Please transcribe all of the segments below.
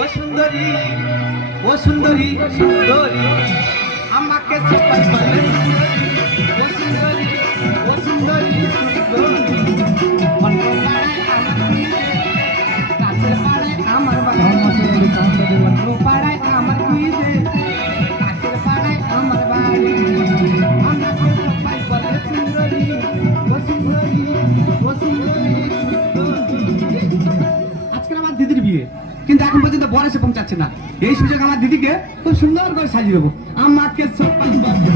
ও সুন্দরী, ও সুন্দরী, সুন্দরী আমাকে সবাই বলে ও সুন্দরী, ও সুন্দরী, সুন্দরী অন্য পাড়ায় আমার কুইজে, কাছের পাড়ায় আমার বাড়ি, অন্য পাড়ায় আমার কুইজে, কাছের পাড়ায় আমার বাড়ি। আমাকে সবাই বলে সুন্দরী, ও সুন্দরী, ও সুন্দরী, সুন্দরী। আজকে আমার দিদির বিয়ে, কিন্তু এখন পর্যন্ত বর এসে পৌঁছাচ্ছে না। এই সুযোগ আমার দিদিকে খুব সুন্দর করে সাজিয়ে দেবো। আমাকে সবাই বলে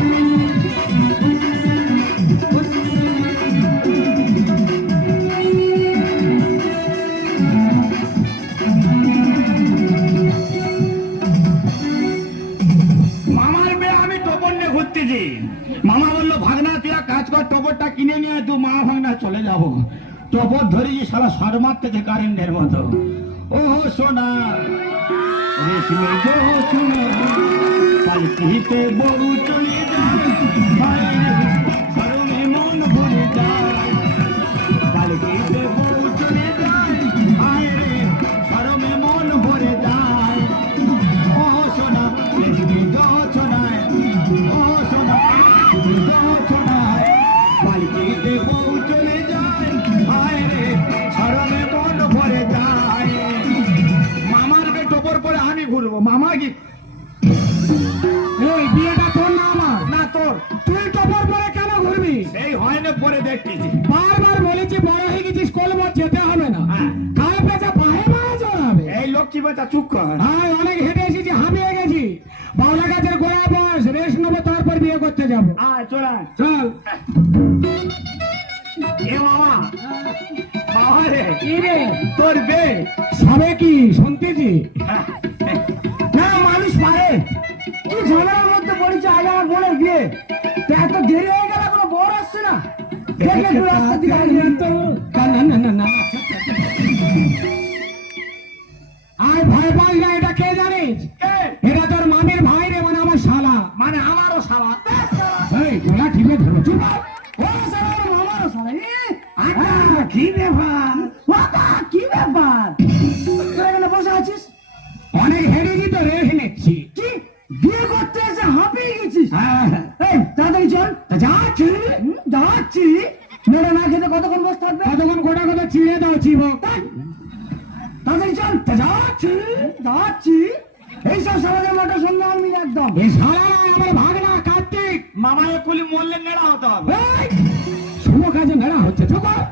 মামার মেয়ে আমি টপর নিয়ে ঘুরতেছি। মামা বললো ভাগনা তুই এক কাজ কর, টপরটা কিনে নিয়ে তুই মা ভাগনা চলে যাবো। টপর ধরেছি সারা সর মারতেছে কারেন্টের মতো। ও সোনা রেশমি গো সোনা পালকিতে বউ চলে যায়, বাইরে শরমে মন ভরে যায়। পালকিতে বউ চলে যায়, বাইরে শরমে মন ভরে যায়। ও সোনা রেশমি গো সোনায়, ও সোনা রেশমি গো সোনায় পালকিতে বউ চলে যায়, বাইরে শরমে মন ভরে যায়। মামার বে টপর পরে আমি ঘুরবো। মামা কি এই বিয়েটা তোর না আমার? না তোর? তুই টপর পরে কেন ঘুরবি? এই হয় না পরে দেখতেছি। বারবার বলেছি বড় হয়ে গেছিস, কলবর যেতে হবে না। হ্যাঁ। গায়ে পেঁচা পায়ে মারা জড়াবে। এই লক্ষ্মী বেটা চুপ কর। ভাই অনেক হেঁটে এসেছি, হাঁপিয়ে গেছি। বাউলা গাছের গোড়া বস, রেস্ট নেবো, তারপর বিয়ে করতে যাবো। আয় চল আয়। চল। এ মামা, মামা রে কি রে? তোর বে। সবে কি শুনতেছি? হ্যাঁ, না মানুষ পারে। কি ঝামেলার মধ্যে পড়েছে, আজ আমার বোনের বিয়ে। তো এত দেরি হয়ে গেল, এখনো বর আসছে না। দেখে একটু রাস্তার দিকে আসবি তো। না না না না। আর ভয় পাস না, এটা কে জানিস? কে? এটা তোর মামির ভাই রে, মানে আমার শালা। মানে আমারও শালা। এই গোলা ঠিকই ধরো, চুপ কর। ও শালা, ওর মামারও শালা। কি ব্যাপার? বাবা, কি ব্যাপার? তোরা এখানে বসে আছিস? অনেক হেরেছি তো, রেস্ট নিচ্ছি। কি বিয়ে করতে এসে হাঁপিয়ে গেছিস? এই তাড়াতাড়ি চল। যাচ্ছি যাচ্ছি। মেয়েরা না খেতে কতক্ষণ বসে থাকবে? কতক্ষণ গোটা কথা চিড়ে দাও চিবক। তাড়াতাড়ি চল। যাচ্ছি যাচ্ছি। এইসব সমাজের মোটা শুনলে আমি একদম। এই সারা আমার ভাগনা কার্তিক। মামা এ কুলি মরলে নেড়া হতে হবে। শুভ কাজে মেলা হচ্ছে, চুপ কর।